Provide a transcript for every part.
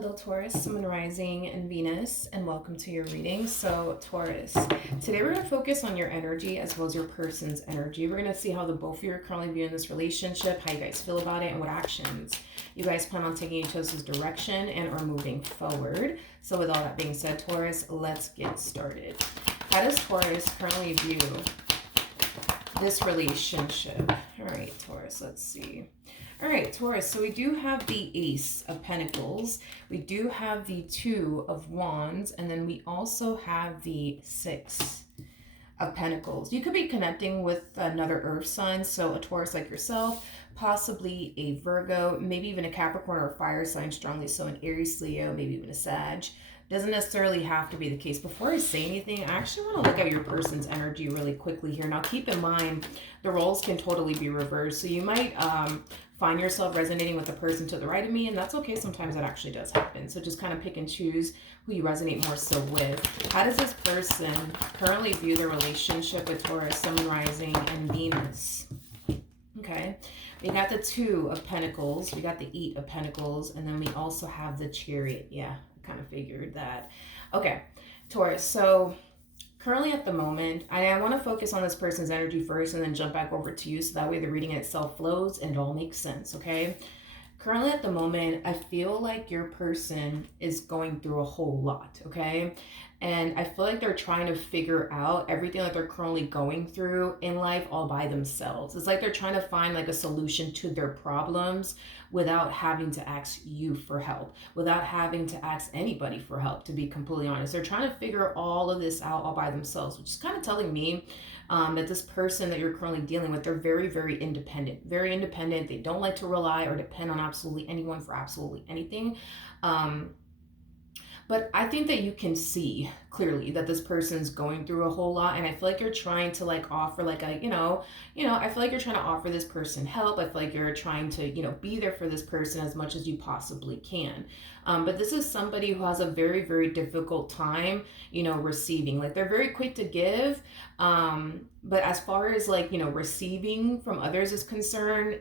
Hello Taurus, Sun, Rising, and Venus, and welcome to your reading. So Taurus, today we're going to focus on your energy as well as your person's energy. We're going to see how the both of you are currently viewing this relationship, how you guys feel about it, and what actions you guys plan on taking each other's direction and are moving forward. So with all that being said, Taurus, let's get started. How does Taurus currently view this relationship? All right, Taurus, let's see. All right, Taurus, so we do have the Ace of Pentacles, we do have the Two of Wands, and then we also have the Six of Pentacles. You could be connecting with another earth sign, so a Taurus like yourself, possibly a Virgo, maybe even a Capricorn or a fire sign, strongly so an Aries, Leo, maybe even a Sag. Doesn't necessarily have to be the case. Before I say anything, I actually want to look at your person's energy really quickly here. Now keep in mind, the roles can totally be reversed, so you might find yourself resonating with the person to the right of me, and that's okay. Sometimes that actually does happen. So just kind of pick and choose who you resonate more so with. How does this person currently view their relationship with Taurus, Sun, Rising, and Venus? Okay, we got the Two of Pentacles, we got the Eight of Pentacles, and then we also have the Chariot. Yeah, I kind of figured that. Okay, Taurus, so currently at the moment, I want to focus on this person's energy first and then jump back over to you so that way the reading itself flows and it all makes sense, okay? Currently at the moment, I feel like your person is going through a whole lot, okay? And I feel like they're trying to figure out everything that they're currently going through in life all by themselves. It's like they're trying to find like a solution to their problems without having to ask you for help, without having to ask anybody for help, to be completely honest. They're trying to figure all of this out all by themselves, which is kind of telling me that this person that you're currently dealing with, they're very, very independent. Very independent. They don't like to rely or depend on absolutely anyone for absolutely anything. But I think that you can see clearly that this person's going through a whole lot, and I feel like you're trying to like offer like a, I feel like you're trying to offer this person help. I feel like you're trying to, be there for this person as much as you possibly can. But this is somebody who has a very, very difficult time, receiving. Like they're very quick to give, but as far as like, receiving from others is concerned,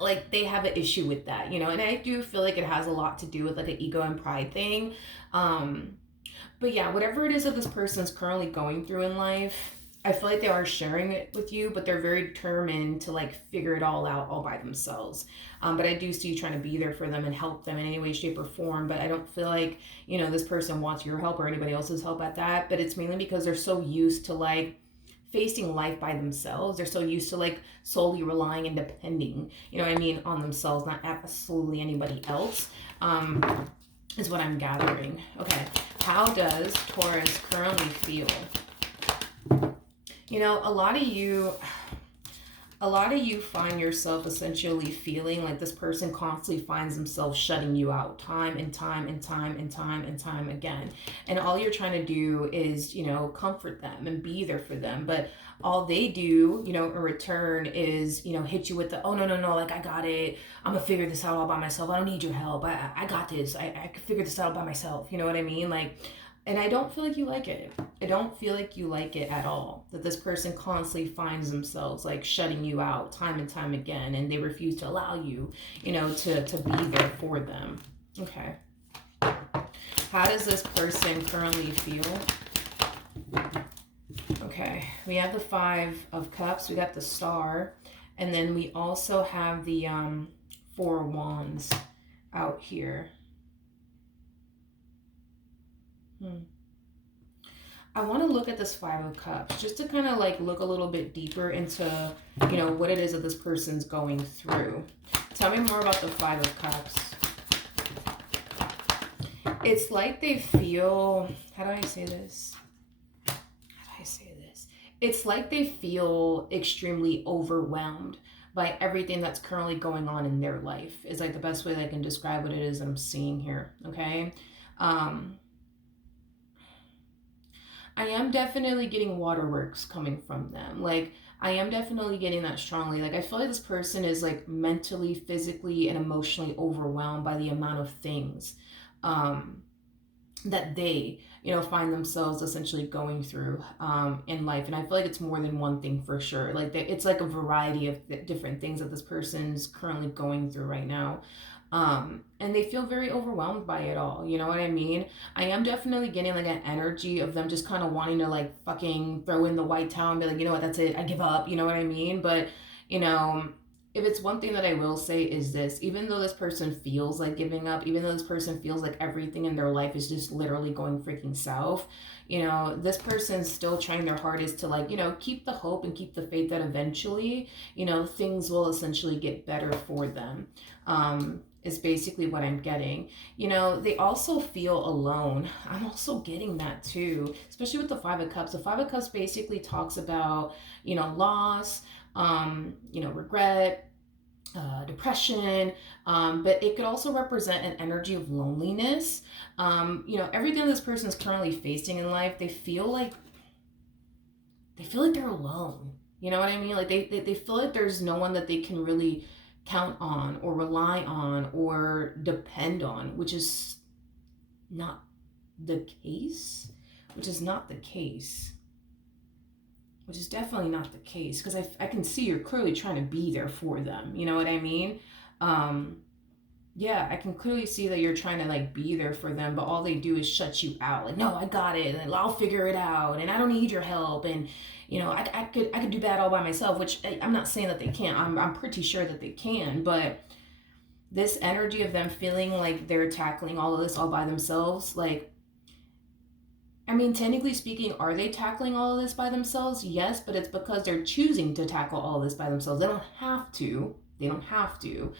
like they have an issue with that, and I do feel like it has a lot to do with like an ego and pride thing. But yeah, whatever it is that this person's currently going through in life, I feel like they are sharing it with you, but they're very determined to like figure it all out all by themselves. But I do see you trying to be there for them and help them in any way, shape, or form. But I don't feel like, this person wants your help or anybody else's help at that. But it's mainly because they're so used to like facing life by themselves. They're so used to like solely relying and depending, on themselves, not absolutely anybody else. Is what I'm gathering. Okay, how does Taurus currently feel? A lot of you find yourself essentially feeling like this person constantly finds themselves shutting you out time and time and time and time and time again. And all you're trying to do is, comfort them and be there for them. But all they do, in return is, hit you with the, oh, no, like I got it. I'm gonna figure this out all by myself. I don't need your help. I got this. I can figure this out by myself. You know what I mean? Like, and I don't feel like you like it. I don't feel like you like it at all. That this person constantly finds themselves like shutting you out time and time again, and they refuse to allow you, to be there for them. Okay. How does this person currently feel? Okay. We have the Five of Cups. We got the Star. And then we also have the Four of Wands out here. I want to look at this Five of Cups just to kind of like look a little bit deeper into, what it is that this person's going through. Tell me more about the Five of Cups. It's like they feel, how do I say this? It's like they feel extremely overwhelmed by everything that's currently going on in their life. Is like the best way that I can describe what it is that I'm seeing here. Okay. I am definitely getting waterworks coming from them. Like, I am definitely getting that strongly. Like, I feel like this person is like mentally, physically, and emotionally overwhelmed by the amount of things that they, find themselves essentially going through in life. And I feel like it's more than one thing for sure. Like, it's like a variety of different things that this person's currently going through right now. And they feel very overwhelmed by it all. You know what I mean? I am definitely getting like an energy of them just kind of wanting to like fucking throw in the white towel and be like, you know what, that's it, I give up. You know what I mean? But, you know, if it's one thing that I will say is this, even though this person feels like giving up, even though this person feels like everything in their life is just literally going freaking south, you know, this person's still trying their hardest to like, you know, keep the hope and keep the faith that eventually, you know, things will essentially get better for them. Is basically what I'm getting. You know, they also feel alone. I'm also getting that too, especially with the Five of Cups. The Five of Cups basically talks about, you know, loss, you know, regret, depression, but it could also represent an energy of loneliness. You know, everything this person is currently facing in life, they feel like they're alone. You know what I mean? Like they feel like there's no one that they can really count on or rely on or depend on, which is not the case. Which is not the case. Which is definitely not the case, because I can see you're clearly trying to be there for them. You know what I mean? Um, yeah, I can clearly see that you're trying to like be there for them, but all they do is shut you out. Like, no, I got it, and I'll figure it out, and I don't need your help, and you know, I could do that all by myself. Which I'm not saying that they can't. I'm pretty sure that they can, but this energy of them feeling like they're tackling all of this all by themselves, like, I mean, technically speaking, are they tackling all of this by themselves? Yes, but it's because they're choosing to tackle all of this by themselves. They don't have to. They don't have to.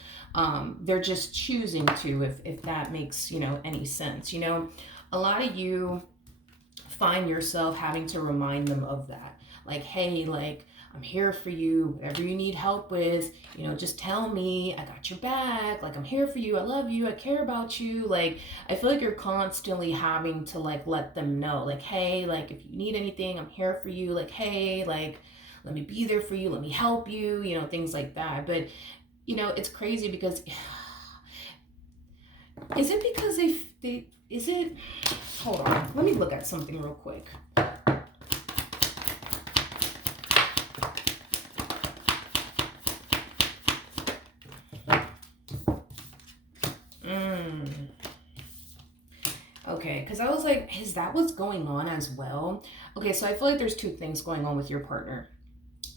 They're just choosing to, if that makes, you know, any sense. You know, a lot of you find yourself having to remind them of that. Like, hey, like, I'm here for you. Whatever you need help with, you know, just tell me. I got your back. Like, I'm here for you. I love you. I care about you. Like, I feel like you're constantly having to, like, let them know, like, hey, like, if you need anything, I'm here for you. Like, hey, like, let me be there for you. Let me help you, you know, things like that. But, you know, it's crazy because is it because is it, hold on. Let me look at something real quick. Okay, because I was like, is that what's going on as well? Okay, so I feel like there's two things going on with your partner.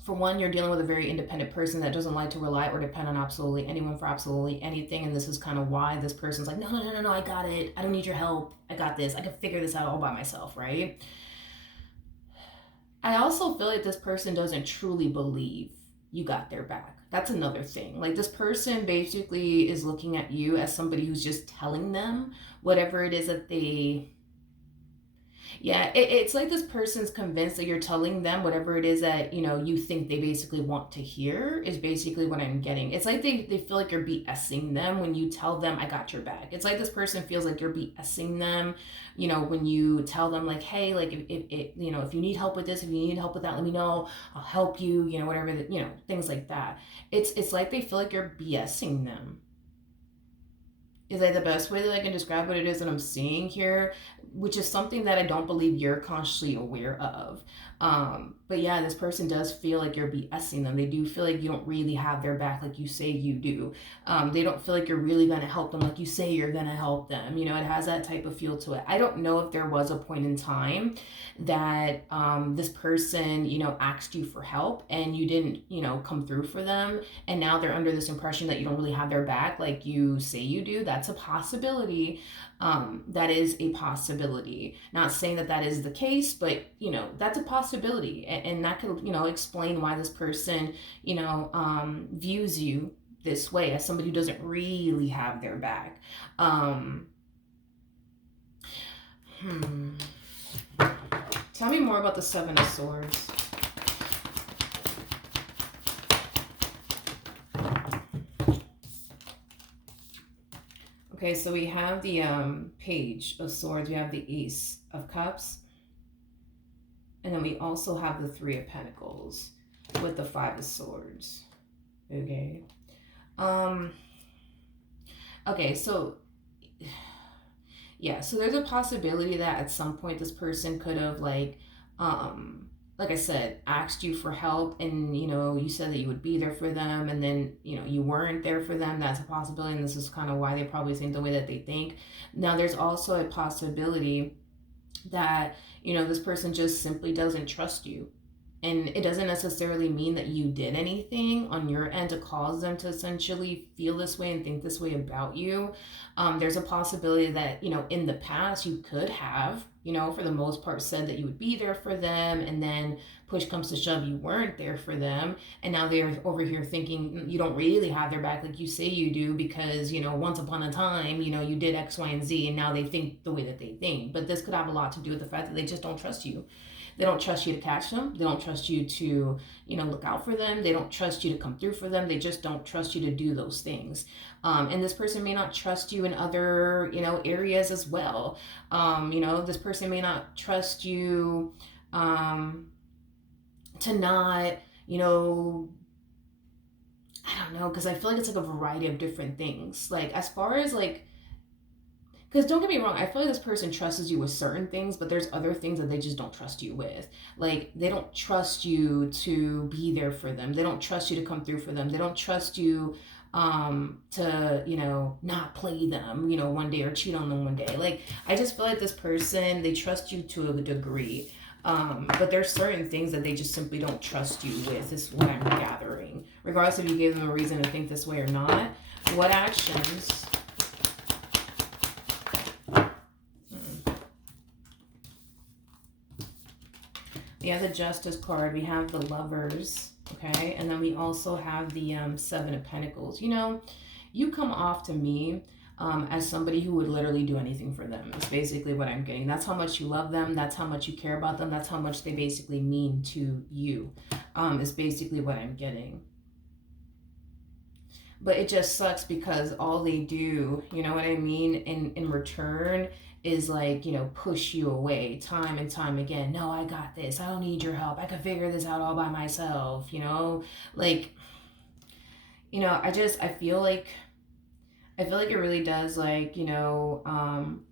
For one, you're dealing with a very independent person that doesn't like to rely or depend on absolutely anyone for absolutely anything. And this is kind of why this person's like, no, no, no, no, no, I got it. I don't need your help. I got this. I can figure this out all by myself, right? I also feel like this person doesn't truly believe you got their back. That's another thing. Like, this person basically is looking at you as somebody who's just telling them whatever it is that they, yeah, it's like this person's convinced that you're telling them whatever it is that, you know, you think they basically want to hear, is basically what I'm getting. It's like they feel like you're BSing them when you tell them, I got your back. It's like this person feels like you're BSing them, you know, when you tell them, like, hey, like, if you know, if you need help with this, if you need help with that, let me know. I'll help you, you know, whatever, you know, things like that. It's like they feel like you're BSing them, is like the best way that I can describe what it is that I'm seeing here, which is something that I don't believe you're consciously aware of. But yeah, this person does feel like you're BSing them. They do feel like you don't really have their back like you say you do. They don't feel like you're really going to help them like you say you're going to help them. You know, it has that type of feel to it. I don't know if there was a point in time that this person, you know, asked you for help and you didn't, you know, come through for them. And now they're under this impression that you don't really have their back like you say you do. That's a possibility. That is a possibility. Not saying that that is the case, but, you know, that's a possibility. And that could, you know, explain why this person, you know, views you this way, as somebody who doesn't really have their back. Tell me more about the Seven of Swords. Okay, so we have the Page of Swords, we have the Ace of Cups, and then we also have the Three of Pentacles with the Five of Swords. Okay. Okay, so yeah, so there's a possibility that at some point this person could have, like, like I said, asked you for help, and you said that you would be there for them, and then you weren't there for them. That's a possibility, and this is kind of why they probably think the way that they think. Now there's also a possibility that this person just simply doesn't trust you, and it doesn't necessarily mean that you did anything on your end to cause them to essentially feel this way and think this way about you. There's a possibility that, in the past you could have, for the most part, said that you would be there for them, and then push comes to shove, you weren't there for them. And now they're over here thinking you don't really have their back like you say you do, because, once upon a time, you did X, Y, and Z, and now they think the way that they think. But this could have a lot to do with the fact that they just don't trust you. They don't trust you to catch them. They don't trust you to, look out for them. They don't trust you to come through for them. They just don't trust you to do those things. And this person may not trust you in other, areas as well. This person may not trust you to not, I don't know, because I feel like it's like a variety of different things. Like, as far as like, because don't get me wrong, I feel like this person trusts you with certain things, but there's other things that they just don't trust you with. Like, they don't trust you to be there for them. They don't trust you to come through for them. They don't trust you to, not play them, one day, or cheat on them one day. Like, I just feel like this person, they trust you to a degree. But there's certain things that they just simply don't trust you with, is what I'm gathering. Regardless if you gave them a reason to think this way or not. What actions... We have the Justice card. We have the Lovers, okay? And then we also have the Seven of Pentacles. You come off to me as somebody who would literally do anything for them. It's basically what I'm getting. That's how much you love them. That's how much you care about them. That's how much they basically mean to you. Is basically what I'm getting. But it just sucks because all they do, you know what I mean, in return is like, push you away time and time again. No, I got this. I don't need your help. I can figure this out all by myself, like, I feel like it really does, like,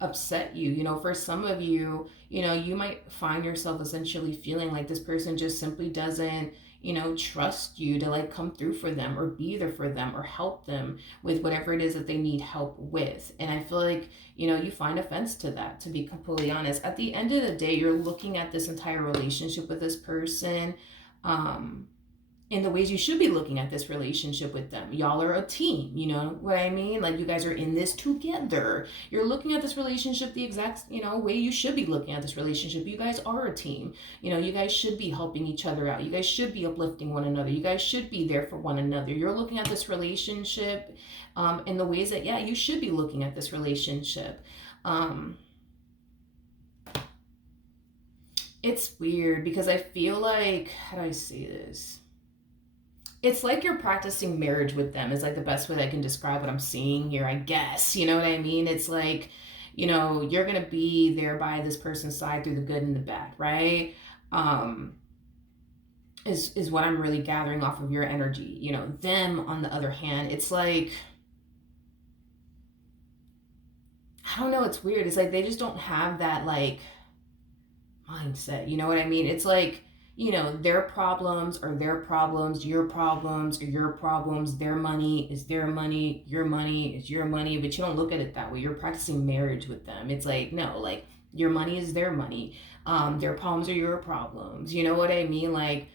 upset you. For some of you, you might find yourself essentially feeling like this person just simply doesn't, trust you to, like, come through for them or be there for them or help them with whatever it is that they need help with. And I feel like, you find offense to that, to be completely honest. At the end of the day, you're looking at this entire relationship with this person, in the ways you should be looking at this relationship with them. Y'all are a team, you know what I mean? Like, you guys are in this together. You're looking at this relationship the exact, way you should be looking at this relationship. You guys are a team. You guys should be helping each other out. You guys should be uplifting one another. You guys should be there for one another. You're looking at this relationship in the ways that, yeah, you should be looking at this relationship. It's weird because I feel like, how do I say this? It's like you're practicing marriage with them is like the best way that I can describe what I'm seeing here, I guess. You know what I mean? It's like, you're going to be there by this person's side through the good and the bad, right? Is what I'm really gathering off of your energy. Them, on the other hand, it's like, I don't know, it's weird. It's like they just don't have that, like, mindset. You know what I mean? It's like, their problems are their problems, your problems are your problems, their money is their money, your money is your money, but you don't look at it that way. You're practicing marriage with them. It's like, no, like, your money is their money. Their problems are your problems. You know what I mean? Like,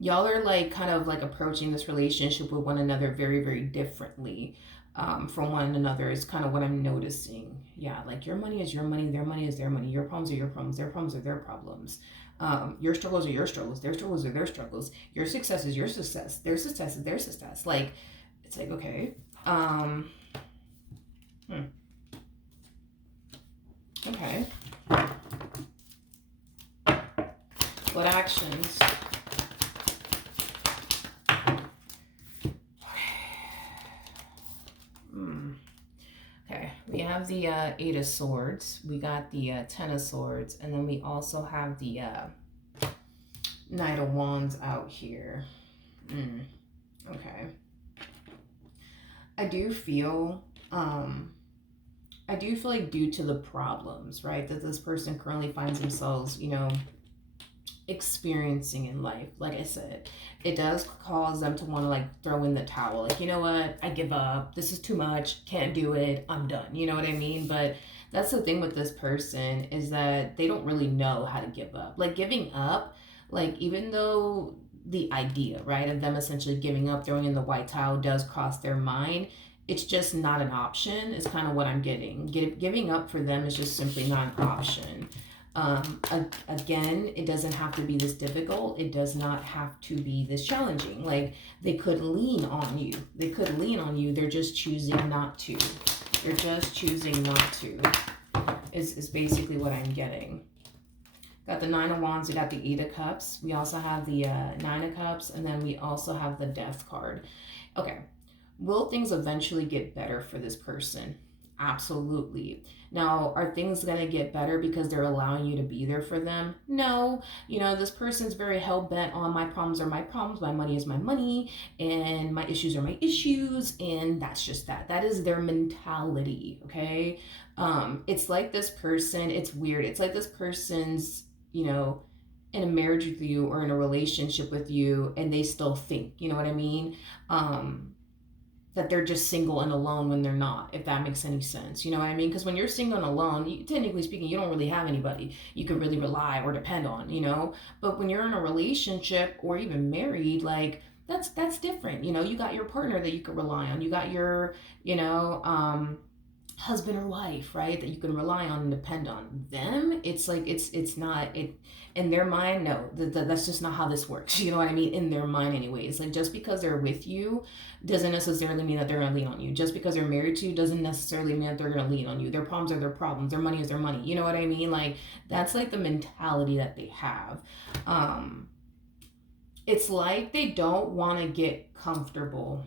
y'all are, like, kind of, like, approaching this relationship with one another very, very differently from one another is kind of what I'm noticing. Yeah, like, your money is your money, their money is their money, your problems are your problems, their problems are their problems. Your struggles are your struggles, their struggles are their struggles, your success is your success, their success is their success. Like, it's like, okay. Okay. What actions? Okay, we have the Eight of Swords, we got the Ten of Swords, and then we also have the Knight of Wands out here. Okay. I do feel like due to the problems, right, that this person currently finds themselves, experiencing in life. Like I said, it does cause them to want to like throw in the towel. Like, you know what? I give up. This is too much. Can't do it. I'm done. You know what I mean? But that's the thing with this person is that they don't really know how to give up. Like giving up, like even though the idea, right, of them essentially giving up, throwing in the white towel does cross their mind, it's just not an option, is kind of what I'm getting. Giving up for them is just simply not an option. Again, it doesn't have to be this difficult. It does not have to be this challenging. Like they could lean on you. They could lean on you. They're just choosing not to. They're just choosing not to. Is basically what I'm getting. Got the Nine of Wands, we got the Eight of Cups. We also have the Nine of Cups, and then we also have the Death card. Okay, will things eventually get better for this person? Absolutely. Now, are things going to get better because they're allowing you to be there for them? No. You know, this person's very hell-bent on my problems are my problems, my money is my money, and my issues are my issues, and that's just that. That is their mentality, okay? It's like this person, it's weird. It's like this person's, you know, in a marriage with you or in a relationship with you, and they still think, you know what I mean? That they're just single and alone when they're not, if that makes any sense. You know what I mean? Because when you're single and alone, technically speaking, you don't really have anybody you can really rely or depend on, you know? But when you're in a relationship or even married, like, that's different. You know, you got your partner that you can rely on. You got your, you know, husband or wife, right, that you can rely on and depend on. Them, it's like it's not it in their mind. No, that's just not how this works. You know what I mean? In their mind anyways. Like just because they're with you doesn't necessarily mean that they're gonna lean on you. Just because they're married to you doesn't necessarily mean that they're gonna lean on you. Their problems are their problems, their money is their money. You know what I mean? Like that's like the mentality that they have. It's like they don't want to get comfortable.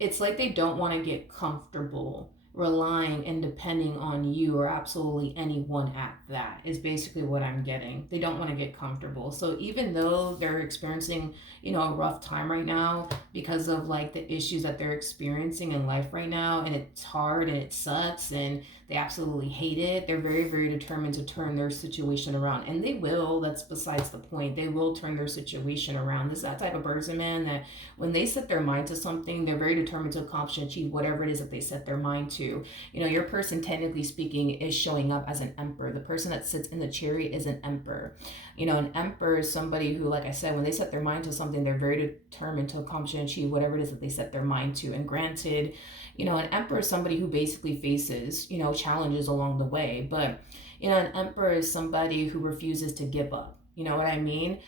It's like they don't want to get comfortable relying and depending on you or absolutely anyone at that, is basically what I'm getting. They don't want to get comfortable. So even though they're experiencing, you know, a rough time right now because of like the issues that they're experiencing in life right now, and it's hard and it sucks and they absolutely hate it, they're very, very determined to turn their situation around. And they will. That's besides the point. They will turn their situation around. This is that type of person, man, that when they set their mind to something, they're very determined to accomplish and achieve whatever it is that they set their mind to. You know, your person, technically speaking, is showing up as an emperor. The person that sits in the chariot is an emperor. You know, an emperor is somebody who, like I said, when they set their mind to something, they're very determined to accomplish and achieve whatever it is that they set their mind to. And granted, you know, an emperor is somebody who basically faces, you know, challenges along the way. But, you know, an emperor is somebody who refuses to give up. You know what I mean?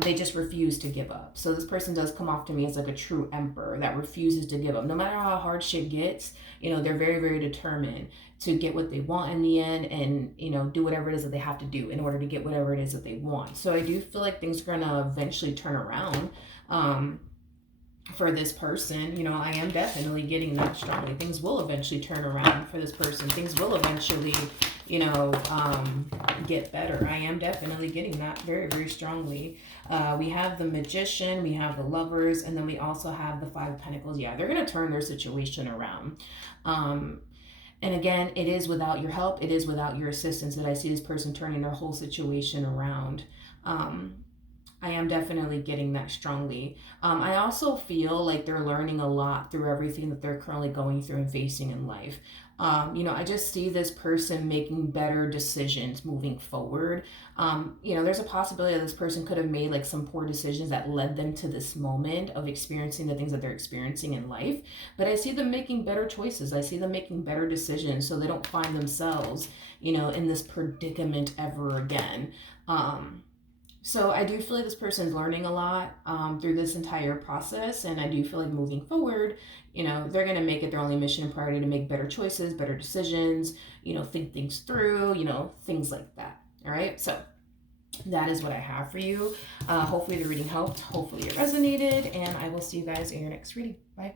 They just refuse to give up. So this person does come off to me as like a true emperor that refuses to give up. No matter how hard shit gets, you know, they're very, very determined to get what they want in the end and, you know, do whatever it is that they have to do in order to get whatever it is that they want. So I do feel like things are going to eventually turn around. For this person, you know, I am definitely getting that strongly. Things will eventually turn around for this person. Things will eventually, you know, get better. I am definitely getting that very, very strongly. We have the Magician, we have the Lovers, and then we also have the Five of Pentacles. Yeah, they're going to turn their situation around. And again, it is without your help. It is without your assistance that I see this person turning their whole situation around. I am definitely getting that strongly. I also feel like they're learning a lot through everything that they're currently going through and facing in life. You know, I just see this person making better decisions moving forward. You know, there's a possibility that this person could have made like some poor decisions that led them to this moment of experiencing the things that they're experiencing in life. But I see them making better choices. I see them making better decisions so they don't find themselves, you know, in this predicament ever again. So I do feel like this person is learning a lot through this entire process. And I do feel like moving forward, you know, they're going to make it their only mission and priority to make better choices, better decisions, you know, think things through, you know, things like that. All right. So that is what I have for you. Hopefully the reading helped. Hopefully it resonated. And I will see you guys in your next reading. Bye.